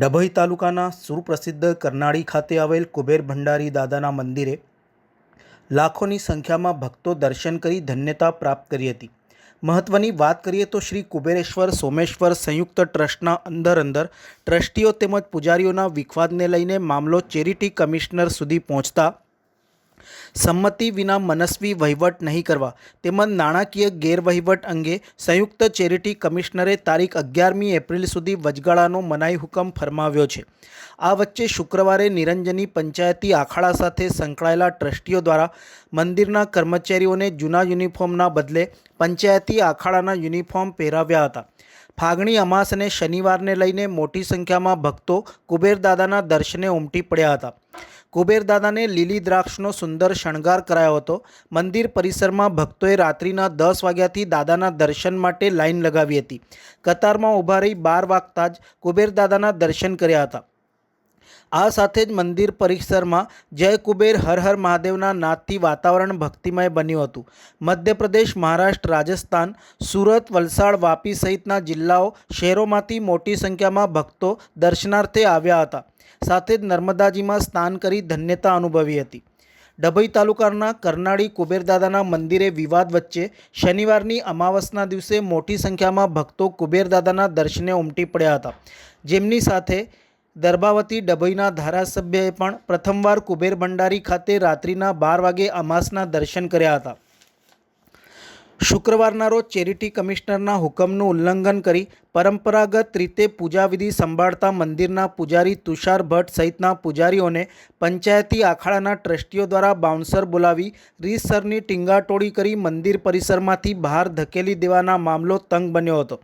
ડભોઈ તાલુકાના સુપ્રસિદ્ધ કરનાળી ખાતે આવેલ કુબેર ભંડારી દાદાના મંદિરે લાખોની સંખ્યામાં ભક્તો દર્શન કરી ધન્યતા પ્રાપ્ત કરી હતી। મહત્વની વાત કરીએ તો શ્રી કુબેરેશ્વર સોમેશ્વર સંયુક્ત ટ્રસ્ટના અંદર ટ્રસ્ટીઓ તેમજ પૂજારીઓના વિખવાદને લઈને મામલો ચેરિટી કમિશનર સુધી પહોંચતા સંમતિ વિના મનસ્વી વહીવટ નહીં કરવા તેમજ નાણાકીય ગેરવહીવટ અંગે સંયુક્ત ચેરિટી કમિશનરે તારીખ 11મી એપ્રિલ સુધી વચગાળાનો મનાઈ હુકમ ફરમાવ્યો છે। આ વચ્ચે શુક્રવારે નિરંજની પંચાયતી આખાડા સાથે સંકળાયેલા ટ્રસ્ટીઓ દ્વારા મંદિરના કર્મચારીઓને જૂના યુનિફોર્મના બદલે પંચાયતી આખાડાના યુનિફોર્મ પહેરાવ્યા હતા। ફાગણી અમાસ અને શનિવારને લઈને મોટી સંખ્યામાં ભક્તો કુબેરદાદાના દર્શને ઉમટી પડ્યા હતા। કુબેરદાદાને લીલી દ્રાક્ષનો સુંદર શણગાર કરાયો હતો। મંદિર પરિસરમાં ભક્તોએ રાત્રિના 10 વાગ્યાથી દાદાના દર્શન માટે લાઈન લગાવી હતી। કતારમાં ઊભા રહી 12 વાગતા જ કુબેરદાદાના દર્શન કર્યા હતા। આ સાથે જ મંદિર પરિસરમાં જય કુબેર હર હર મહાદેવના નાદથી વાતાવરણ ભક્તિમય બન્યું હતું। મધ્યપ્રદેશ, મહારાષ્ટ્ર, રાજસ્થાન, સુરત, વલસાડ, વાપી સહિતના જિલ્લાઓ, શહેરોમાંથી મોટી સંખ્યામાં ભક્તો દર્શનાર્થે આવ્યા હતા। સાથે જ નર્મદાજીમાં સ્નાન કરી ધન્યતા અનુભવી હતી। ડભોઈ તાલુકાના કરનાળી કુબેરદાદાના મંદિરે વિવાદ વચ્ચે શનિવારની અમાવસના દિવસે મોટી સંખ્યામાં ભક્તો કુબેરદાદાના દર્શને ઉમટી પડ્યા હતા, જેમની સાથે દર્ભાવતી ડભોઈના ધારાસભ્યએ પણ પ્રથમવાર કુબેર ભંડારી ખાતે રાત્રિના 12 વાગે અમાસના દર્શન કર્યા હતા। શુક્રવારના રોજ ચેરિટી કમિશનરના હુકમનું ઉલ્લંઘન કરી પરંપરાગત રીતે પૂજાવિધિ સંભાળતા મંદિરના પૂજારી તુષાર ભટ્ટ સહિતના પૂજારીઓને પંચાયતી આખાડાના ટ્રસ્ટીઓ દ્વારા બાઉન્સર બોલાવી રીતસરની ટીંગાટોળી કરી મંદિર પરિસરમાંથી બહાર ધકેલી દેવાના મામલો તંગ બન્યો હતો।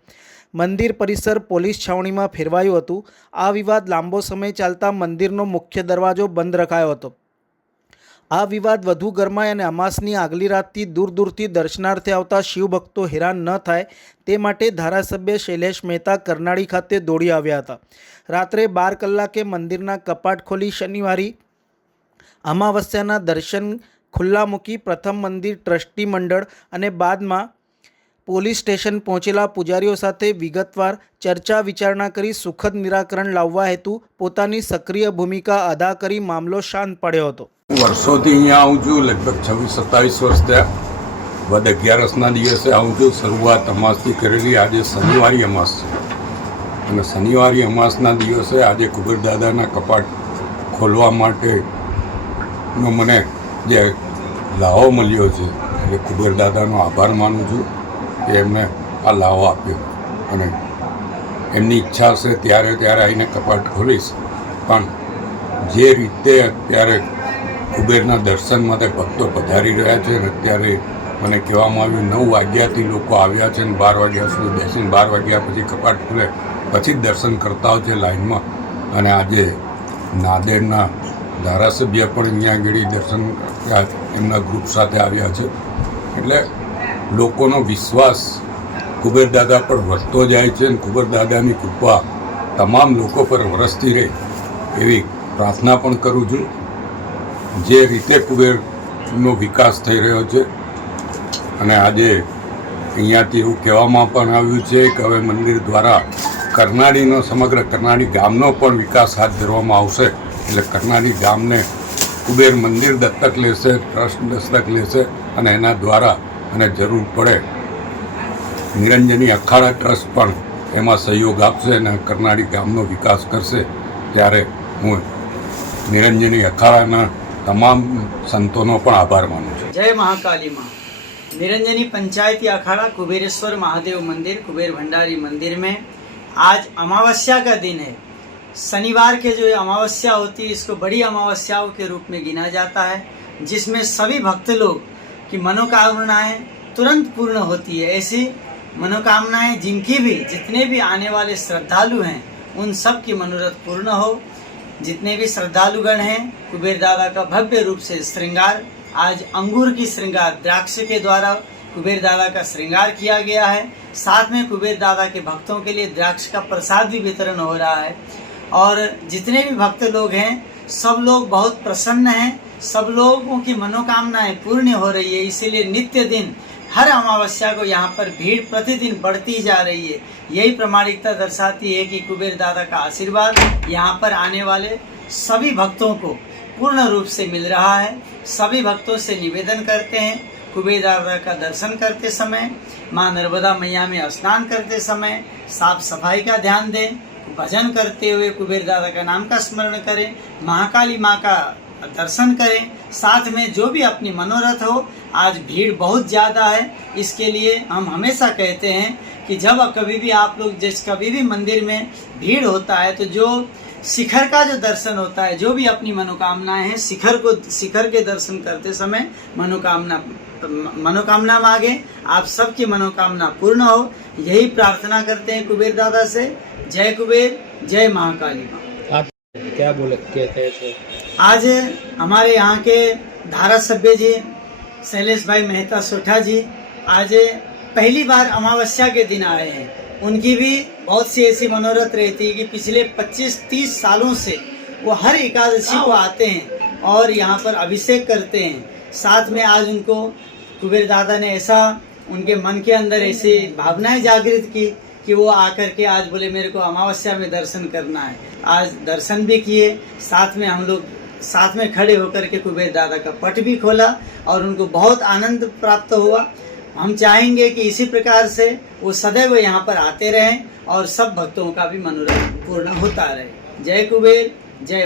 મંદિર પરિસર પોલીસ છાવણીમાં ફેરવાયું હતું। આ વિવાદ લાંબો સમય ચાલતા મંદિરનો મુખ્ય દરવાજો બંધ રખાયો હતો। આ વિવાદ વધુ ગરમાય અને અમાસની આગલી રાતથી દૂરથી દર્શનાર્થે આવતા શિવભક્તો હેરાન ન થાય તે માટે ધારાસભ્ય શૈલેષ મહેતા કરનાળી ખાતે દોડી આવ્યા હતા। રાત્રે 12 કલાકે મંદિરના કપાટ ખોલી શનિવારી અમાવસ્યાના દર્શન ખુલ્લા મૂકી પ્રથમ મંદિર ટ્રસ્ટી મંડળ અને બાદમાં પોલીસ સ્ટેશન પહોંચેલા પૂજારીઓ સાથે વિગતવાર ચર્ચા વિચારણા કરી સુખદ નિરાકરણ લાવવા હેતુ પોતાની સક્રિય ભૂમિકા અદા કરી મામલો શાંત પડ્યો હતો। વર્ષોથી અહીંયા આવું છું, લગભગ 26-27 વર્ષ થયા। વદ 11ના દિવસે આવું છું। શરૂઆત અમાસથી કરેલી। આજે શનિવારી અમાસ છે અને શનિવારી અમાસના દિવસે આજે કુબેરદાદાના કપાટ ખોલવા માટેનો મને જે લાવો મળ્યો છે એટલે કુબેરદાદાનો આભાર માનું છું કે એમને આ લાવો આપ્યો અને એમની ઈચ્છા હશે ત્યારે આવીને કપાટ ખોલીશ। પણ જે રીતે અત્યારે કુબેરના દર્શન માટે ભક્તો પધારી રહ્યા છે અને અત્યારે મને કહેવામાં આવ્યું 9 વાગ્યાથી લોકો આવ્યા છે અને 12 વાગ્યા સુધી બેસીને 12 વાગ્યા પછી કપાટ ખુલે પછી જ દર્શન કરતા હોય છે લાઈનમાં। અને આજે નાદેડના ધારાસભ્ય પણ અહીંયા આગળ દર્શન એમના ગ્રુપ સાથે આવ્યા છે। એટલે લોકોનો વિશ્વાસ કુબેરદાદા પર વધતો જાય છે અને કુબેરદાદાની કૃપા તમામ લોકો પર વરસતી રહે એવી પ્રાર્થના પણ કરું છું। જે રીતે કુબેરનો વિકાસ થઈ રહ્યો છે અને આજે અહીંયાથી એવું કહેવામાં પણ આવ્યું છે કે હવે મંદિર દ્વારા કરનાળીનો સમગ્ર કરનાળી ગામનો પણ વિકાસ હાથ ધરવામાં આવશે। એટલે કરનાળી ગામને કુબેર મંદિર દત્તક લેશે, ટ્રસ્ટ દત્તક લેશે અને એના દ્વારા અને જરૂર પડે નિરંજની અખાડા ટ્રસ્ટ પણ એમાં સહયોગ આપશે અને કરનાળી ગામનો વિકાસ કરશે। ત્યારે હું નિરંજની અખાડાના तमाम संतों पर आभार मानू छूं। जय महाकाली माँ। निरंजनी पंचायती अखाड़ा कुबेरेश्वर महादेव मंदिर कुबेर भंडारी मंदिर में आज अमावस्या का दिन है। शनिवार के जो अमावस्या होती है इसको बड़ी अमावस्याओं के रूप में गिना जाता है, जिसमें सभी भक्त लोग की मनोकामनाएं तुरंत पूर्ण होती है। ऐसी मनोकामनाएं जिनकी भी जितने भी आने वाले श्रद्धालु हैं उन सब की मनोरथ पूर्ण हो। जितने भी श्रद्धालुगण हैं कुबेर दादा का भव्य रूप से श्रृंगार, आज अंगूर की श्रृंगार द्राक्ष के द्वारा कुबेर दादा का श्रृंगार किया गया है। साथ में कुबेर दादा के भक्तों के लिए द्राक्ष का प्रसाद भी वितरण हो रहा है और जितने भी भक्त लोग हैं सब लोग बहुत प्रसन्न हैं। सब लोगों की मनोकामनाएं पूर्ण हो रही है। इसीलिए नित्य दिन हर अमावस्या को यहाँ पर भीड़ प्रतिदिन बढ़ती जा रही है। यही प्रामाणिकता दर्शाती है कि कुबेर दादा का आशीर्वाद यहाँ पर आने वाले सभी भक्तों को पूर्ण रूप से मिल रहा है। सभी भक्तों से निवेदन करते हैं, कुबेर दादा का दर्शन करते समय, माँ नर्मदा मैया में स्नान करते समय साफ सफाई का ध्यान दें, भजन करते हुए कुबेर दादा का नाम का स्मरण करें, महाकाली माँ का दर्शन करें, साथ में जो भी अपनी मनोरथ हो। आज भीड़ बहुत ज़्यादा है, इसके लिए हम हमेशा कहते हैं कि जब कभी भी आप लोग कभी भी मंदिर में भीड़ होता है तो जो शिखर का जो दर्शन होता है, जो भी अपनी मनोकामनाएं हैं, शिखर के दर्शन करते समय मनोकामना मांगे, आप सबकी मनोकामना पूर्ण हो, यही प्रार्थना करते हैं कुबेर दादा से। जय कुबेर, जय महाकाली माँ। आप क्या कहते थे? आज हमारे यहाँ के धारासभ्य जी शैलेश भाई मेहता सोठा जी आज पहली बार अमावस्या के दिन आए हैं। उनकी भी बहुत सी ऐसी मनोरथ रहती है कि पिछले 25-30 सालों से वो हर एकादशी को आते हैं और यहाँ पर अभिषेक करते हैं। साथ में आज उनको कुबेर दादा ने ऐसा उनके मन के अंदर ऐसी भावनाएं जागृत की कि वो आकर के आज बोले मेरे को अमावस्या में दर्शन करना है। आज दर्शन भी किए, साथ में हम लोग साथ में खड़े होकर के कुबेर दादा का पट भी खोला और उनको बहुत आनंद प्राप्त हुआ। हम चाहेंगे कि इसी प्रकार से वो सदैव यहाँ पर आते रहें और सब भक्तों का भी मनोरंजन पूर्ण होता रहे। जय कुबेर, जय